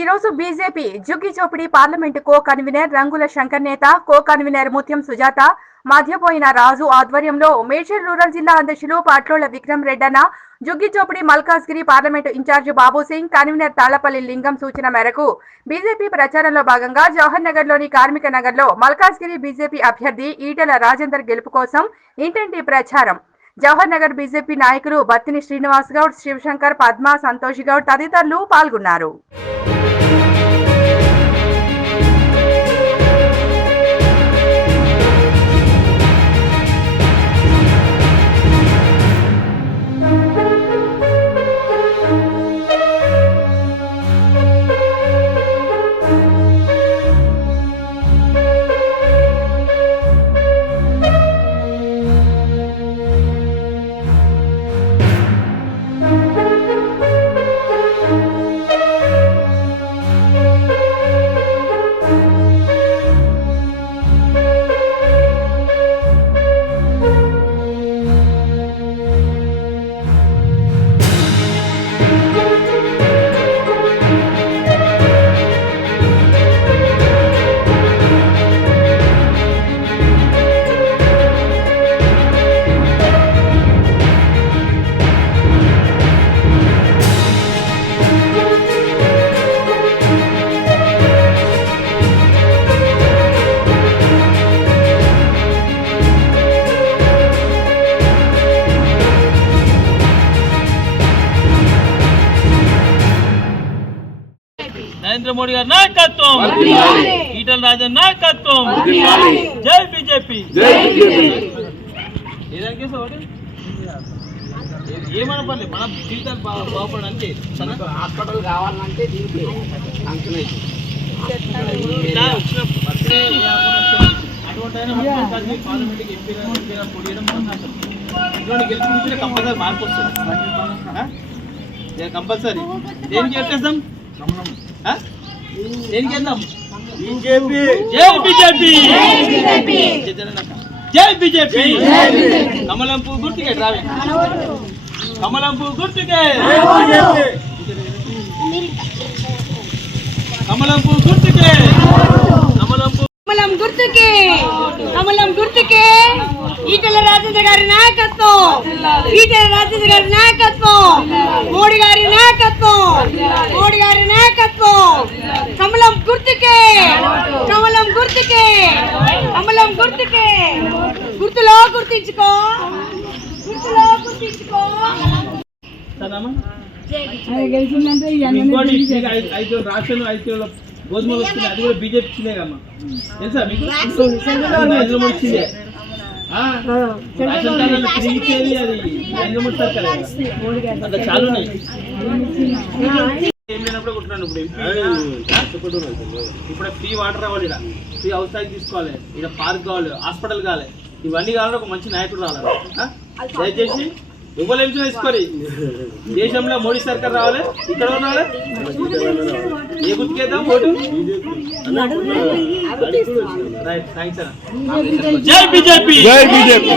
ఈ రోజు బీజేపీ జుగ్గి చోపిడి parliament co convener Rangula Shankar నేత కో కన్వీనర్ ముత్యం సుజాత మధ్యపోయిన రాజు ఆధ్వర్యంలో మేడ్చల్ రూరల్ జిల్లా అధ్యక్షులు పాట్లోళ్ళ విక్రమ్ రెడ్డన్న Jhuggi చోపిడి Malkajgiri parliament incharge Babu Singh convener Tallapalli Lingam సూచన మేరకు బీజేపీ ప్రచారంలో భాగంగా జవహర్ నగర్లోని కార్మిక నగర్లో మల్కాజ్గిరి బీజేపీ అభ్యర్థి ఈటెల రాజేందర్ గెలుపు కోసం ఇంటింటి ప్రచారం. జవహర్ నగర్ బీజేపీ నాయకులు బత్తిని శ్రీనివాస్ గౌడ్ శివశంకర్ పద్మ సంతోష్ గౌడ్ తదితరులు పాల్గొన్నారు. నరేంద్ర మోడీ గారి నాయకత్వం. ఈటల రాజన్ నాయకత్వం. జై బీజేపీ. ఏదానికి? ఏ- ఏమన్నా పర్లేదు. మన జీవితాలు బాగుపడడానికి? హాస్పిటల్ కావాలంటే దీనికి అటువంటి పార్లమెంట్కి పోటీ చేయడం మన. ఇటువంటి గెలిపించిన కంపల్సరీ మార్పు వస్తుంది. కంపల్సరీ. దేనికి ఎట్టేస్తాం దేనికి వేద్దాం జై బీజేపీ. జై బీజేపీ. కమలం పువ్వు గుర్తుకే రావే కమలం పువ్వు గుర్తుకే. కమలం పువ్వు గుర్తుకే. కమలం పువ్వు కమలం గుర్తుకే. కమలం గుర్తుకే. ఈటల రాజేంద్ర గారి నాయకత్వం. ఈటల రాజేంద్ర గారి నాయకత్వం. మోడీ గారి నాయకత్వం. మోడీ గారి కమలం గుర్తుకే. కమలం గుర్తుకే. కమలం గుర్తుకే. గుర్తులో గుర్తించుకో. గుర్తులో గుర్తించుకో. ఐదు- రాష్ట్రాలు ఐదు గోధుమలు వస్తున్నాయి అది కూడా బీజేపీ ఇచ్చిందే కమ్మా తెలుసా మీకు? అది నరేంద్ర మోడీ ఇచ్చిందే. ఆ, రేషన్ కార్డులలో ఫ్రీ ఇచ్చేది అది. నరేంద్ర మోడీ సర్కార్ అంత చాలా ఉన్నాయి. ఏం లేనప్పుడు కొట్టున్నాను ఇప్పుడు. ఎంపీ ఇప్పుడు ఫ్రీ వాటర్ రావాలి ఇక్కడ ఫ్రీ హౌస్ ట్యాక్స్ తీసుకోవాలి. ఇక్కడ పార్క్ కావాలి హాస్పిటల్ కావాలి. ఇవన్నీ కావాలంటే ఒక మంచి నాయకుడు రావాలి? దయచేసి ఎవరు ఎంపిక తీసుకోవాలి దేశంలో మోడీ సర్కార్ రావాలి? ఇక్కడ రావాలి ఏ గుర్తుకేద్దాం ఓటు? రైట్ థ్యాంక్స్ అన్న. జై బీజేపీ! జై బీజేపీ!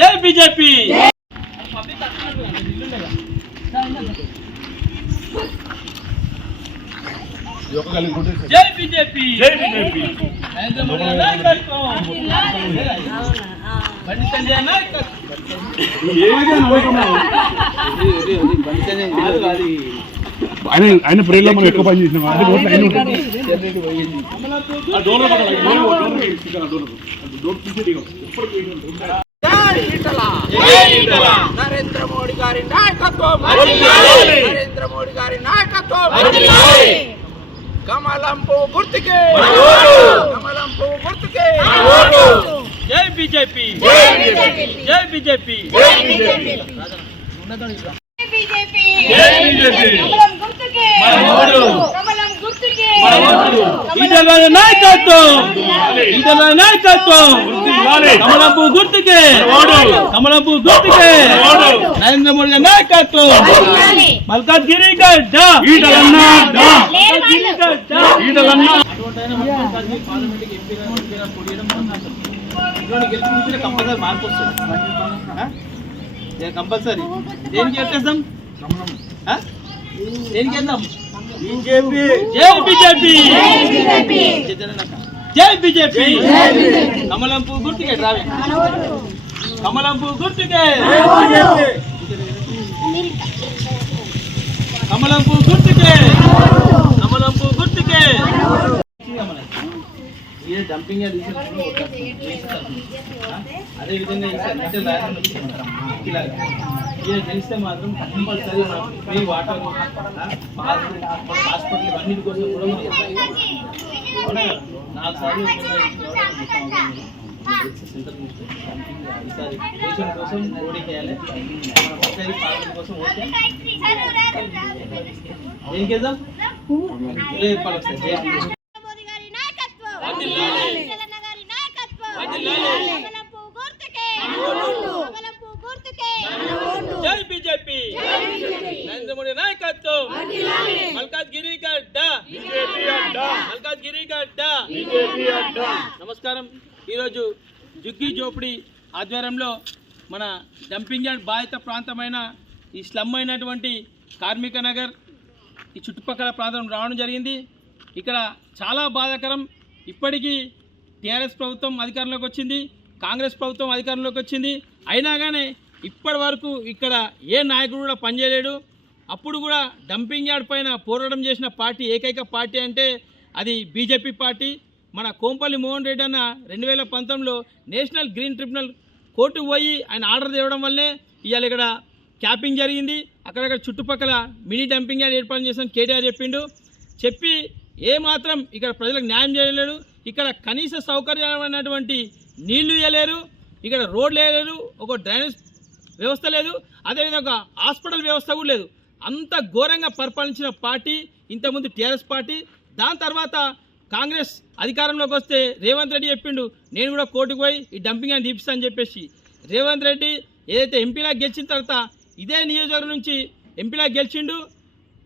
జై బీజేపీ! జై బీజేపీ జై బీజేపీ నరేంద్ర మోడీ గారి నాయకత్వం బండి సంజయ్ నాయకత్వం ఆయన ఆయన ప్రేరలో మనం ఎక్కువ పని చేసినాం అది ఓట్లు ఆయన. నరేంద్ర మోడీ గారి నాయకత్వం. నరేంద్ర మోడీ గారి నాయకత్వం. కమలం పువ్వు గుర్తుకే. కమలం పువ్వు గుర్తుకే జై బీజేపీ. జై బీజేపీ. జై బీజేపీ. ఈటల నాయకత్వం! ఈటల నాయకత్వం! కమలంపు గుర్తుకే! కమలంపు గుర్తుకే! నరేంద్ర మోడీ నాయకత్వం! మల్కాజ్గిరి గడ్డ ఈటలన్న ఈటలన్న గెలిపించిన కంపల్సరీ మార్పు వస్తుంది కంపల్సరీ. దేనికి ఎట్టేస్తాం? దేనికి వేద్దాం జై బీజేపీ జై బీజేపీ కమలం పువ్వు గుర్తుకే రావే కమలం పువ్వు గుర్తుకే కమలం పువ్వు గుర్తుకే కమలం పువ్వు గుర్తుకే డంపింగ్ అది అదే విధంగా ఈసారి అంటే రాజన్న తీసుకుంటాం. ఈయన గెలిస్తే మాత్రం కంపల్సరీ మనం ఫ్రీ వాటర్ హాస్పిటల్ అన్నిటి కోసం కూడా మనం అవునా కదా? నాలుగు సార్లు సెంటర్ ఈసారి దేశం కోసం ఓడి చేయాలి మన పాలన కోసం ఓకే ఏం చేద్దాం ఇదే చెప్పాలి ఒకసారి జై హింద్. మోదీ గారి నాయకత్వం వర్ధిల్లాలి. తెలంగాణ గారి నాయకత్వం వర్ధిల్లాలి. కమలం పువ్వు గుర్తుకే కమలం పువ్వు గుర్తుకే జై బీజేపీ నరేంద్ర మోడీ నాయకత్వం. మల్కాజ్ గిరి గడ్డ మల్కాజ్ గిరి గడ్డ నమస్కారం. ఈరోజు జుగ్గి జోపిడి ఆధ్వర్యంలో మన డంపింగ్ యార్డ్ బాధిత ప్రాంతమైన ఈ స్లమ్ అయినటువంటి కార్మిక నగర్ ఈ చుట్టుపక్కల ప్రాంతం రావడం జరిగింది. ఇక్కడ చాలా బాధాకరం. ఇప్పటికీ టీఆర్ఎస్ ప్రభుత్వం అధికారంలోకి వచ్చింది. కాంగ్రెస్ ప్రభుత్వం అధికారంలోకి వచ్చింది. అయినా కానీ ఇప్పటి వరకు ఇక్కడ ఏ నాయకుడు కూడా పనిచేయలేడు. అప్పుడు కూడా డంపింగ్ యార్డ్ పైన పోరాటం చేసిన పార్టీ ఏకైక పార్టీ అంటే అది బీజేపీ పార్టీ. మన కోంపల్లి మోహన్ రెడ్డి అన్న రెండు వేల పంతొమ్మిదిలో నేషనల్ గ్రీన్ ట్రిబ్యునల్ కోర్టుకు పోయి ఆయన ఆర్డర్ తేవడం వల్లే ఇవాళ ఇక్కడ క్యాపింగ్ జరిగింది. అక్కడక్కడ చుట్టుపక్కల మినీ డంపింగ్ యార్డ్ ఏర్పాటు చేసిన కేటీఆర్ చెప్పిండు. చెప్పి ఏ మాత్రం ఇక్కడ ప్రజలకు న్యాయం చేయలేడు. ఇక్కడ కనీస సౌకర్యమైనటువంటి నీళ్ళు ఇవ్వలేరు. ఇక్కడ రోడ్లు వేయలేరు. ఒక డ్రైనేజ్ వ్యవస్థ లేదు. అదేవిధంగా హాస్పిటల్ వ్యవస్థ కూడా లేదు. అంత ఘోరంగా పరిపాలించిన పార్టీ ఇంతకుముందు టీఆర్ఎస్ పార్టీ దాని తర్వాత కాంగ్రెస్ అధికారంలోకి వస్తే రేవంత్ రెడ్డి చెప్పిండు నేను కూడా కోర్టుకు పోయి ఈ డంపింగ్ అని తీపిస్తాను అని చెప్పేసి. రేవంత్ రెడ్డి ఏదైతే ఎంపీలా గెలిచిన తర్వాత ఇదే నియోజకవర్గం నుంచి ఎంపీలా గెలిచిండు.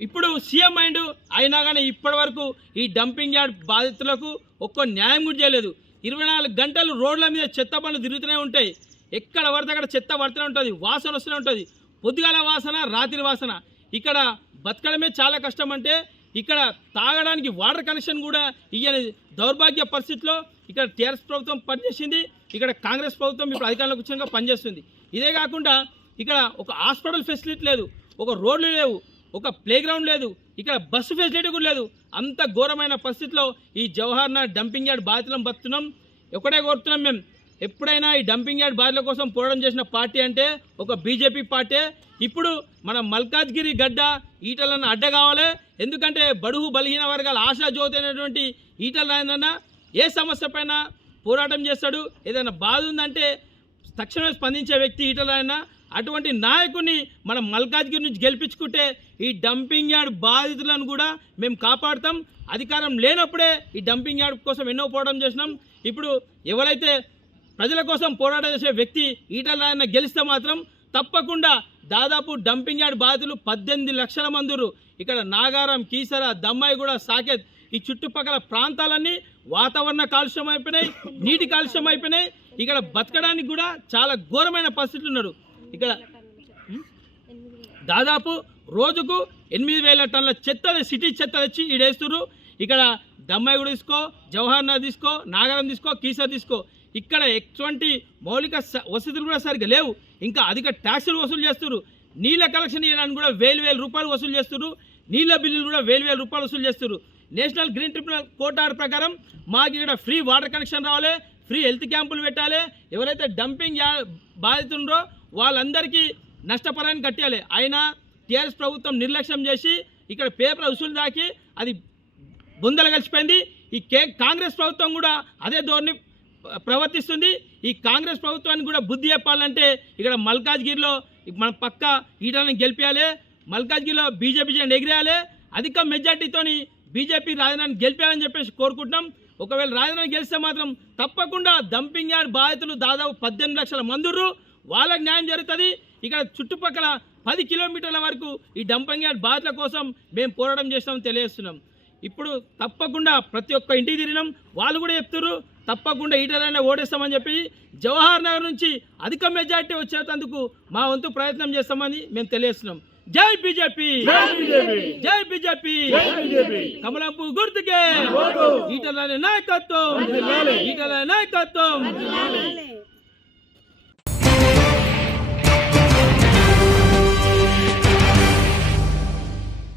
ఇప్పుడు సీఎం అయిండు. అయినా కానీ ఇప్పటి వరకు ఈ డంపింగ్ యార్డ్ బాధితులకు ఒక్క న్యాయం కూడా చేయలేదు. ఇరవై నాలుగు గంటలు రోడ్ల మీద చెత్త పనులు తిరుగుతూనే ఉంటాయి. ఎక్కడ పడితే అక్కడ చెత్త పడుతూనే ఉంటుంది వాసన వస్తూనే ఉంటుంది. పొద్దుగాల వాసన రాత్రి వాసన. ఇక్కడ బతకడమే చాలా కష్టం అంటే ఇక్కడ తాగడానికి వాటర్ కనెక్షన్ కూడా ఇయ్యని దౌర్భాగ్య పరిస్థితిలో ఇక్కడ టీఆర్ఎస్ ప్రభుత్వం పనిచేసింది ఇక్కడ కాంగ్రెస్ ప్రభుత్వం ఇప్పుడు అధికారంలోకి వచ్చినాక పనిచేస్తుంది. ఇదే కాకుండా ఇక్కడ ఒక హాస్పిటల్ ఫెసిలిటీ లేదు ఒక రోడ్లు లేవు ఒక ప్లే గ్రౌండ్ లేదు ఇక్కడ బస్సు ఫెసిలిటీ కూడా లేదు. అంత ఘోరమైన పరిస్థితిలో ఈ జవహర్ డంపింగ్ యార్డ్ బాధితులం బతున్నాం ఒకటే కోరుతున్నాం మేము ఎప్పుడైనా ఈ డంపింగ్ యార్డ్ బాధితుల కోసం పోరాటం చేసిన పార్టీ అంటే ఒక బీజేపీ పార్టీ. ఇప్పుడు మన మల్కాజ్గిరి గడ్డ ఈటలను అడ్డ కావాలి ఎందుకంటే బడుగు బలహీన వర్గాల ఆశా జ్యోతి అయినటువంటి ఈటల రాజేంద్రన్న ఏ సమస్య పైన పోరాటం చేస్తాడు? ఏదైనా బాధ ఉందంటే తక్షణమే స్పందించే వ్యక్తి ఈటల ఆయన అటువంటి నాయకుడిని మనం మల్కాజ్గిరి నుంచి గెలిపించుకుంటే ఈ డంపింగ్ యార్డ్ బాధితులను కూడా మేము కాపాడుతాం. అధికారం లేనప్పుడే ఈ డంపింగ్ యార్డ్ కోసం ఎన్నో పోరాటం చేసినాం. ఇప్పుడు ఎవరైతే ప్రజల కోసం పోరాటం చేసే వ్యక్తి ఈటల ఆయన గెలిస్తే మాత్రం తప్పకుండా దాదాపు డంపింగ్ యార్డ్ బాధితులు పద్దెనిమిది లక్షల మందురు ఇక్కడ నాగారం కీసర దమ్మాయిగూడ సాకేత్ ఈ చుట్టుపక్కల ప్రాంతాలన్నీ వాతావరణ కాలుష్యం అయిపోయినాయి నీటి కాలుష్యం అయిపోయినాయి. ఇక్కడ బతకడానికి కూడా చాలా ఘోరమైన పరిస్థితులు ఉన్నారు. ఇక్కడ దాదాపు రోజుకు ఎనిమిది వేల టన్నుల చెత్త సిటీ చెత్త తెచ్చి ఈడేస్తున్నారు. ఇక్కడ దమ్మాయి కూడా తీసుకో జవహర్ నగర్ తీసుకో నాగరం తీసుకో కీసర్ తీసుకో. ఇక్కడ ఎటువంటి మౌలిక స- వసతులు కూడా సరిగ్గా లేవు. ఇంకా అధిక ట్యాక్సులు వసూలు చేస్తున్నారు. నీళ్ళ కలెక్షన్ ఇవ్వడానికి కూడా వేలు వేల రూపాయలు వసూలు చేస్తున్నారు. నీళ్ళ బిల్లులు కూడా వేలు వేల రూపాయలు వసూలు చేస్తున్నారు. National green tribunal court order ప్రకారం మాకు ఇక్కడ ఫ్రీ వాటర్ కనెక్షన్ రావాలి ఫ్రీ హెల్త్ క్యాంపులు పెట్టాలి. ఎవరైతే డంపింగ్ బాధితుండ్రో వాళ్ళందరికీ నష్టపరాన్ని కట్టాలి అయినా టీఆర్ఎస్ ప్రభుత్వం నిర్లక్ష్యం చేసి ఇక్కడ పేపర్ వసూలు దాకి అది బుందలు కలిసిపోయింది. ఈ కే కాంగ్రెస్ ప్రభుత్వం కూడా అదే ధోరణి ప్రవర్తిస్తుంది. ఈ కాంగ్రెస్ ప్రభుత్వానికి కూడా బుద్ధి చెప్పాలంటే ఇక్కడ మల్కాజ్గిరిలో మన పక్క ఈటలను గెలిపించాలి మల్కాజ్గిరిలో బీజేపీ జెండా ఎగిరేయాలి. అధిక మెజార్టీతోని బీజేపీ రాజధానిని గెలిపేయాలని చెప్పేసి కోరుకుంటున్నాం. ఒకవేళ రాజధాని గెలిస్తే మాత్రం తప్పకుండా డంపింగ్ యార్డ్ బాధితులు దాదాపు పద్దెనిమిది లక్షల మందుర్రు వాళ్ళకు న్యాయం జరుగుతుంది. ఇక్కడ చుట్టుపక్కల పది కిలోమీటర్ల వరకు ఈ డంపింగ్ యార్డ్ బాధితుల కోసం మేము పోరాటం చేస్తామని తెలియజేస్తున్నాం. ఇప్పుడు తప్పకుండా ప్రతి ఒక్క ఇంటికి తిరిగినాం. వాళ్ళు కూడా చెప్తున్నారు. తప్పకుండా ఈటలైనా ఓడేస్తామని చెప్పి జవహర్ నగర్ నుంచి అధిక మెజార్టీ వచ్చేటందుకు మా వంతు ప్రయత్నం చేస్తామని మేము తెలియజేస్తున్నాం. జై బీజేపీ! జై బీజేపీ! జై బీజేపీ! జై బీజేపీ! కమలంపు గుర్తుకే! ఈటల నాయకత్వం! ఈటల నాయకత్వం!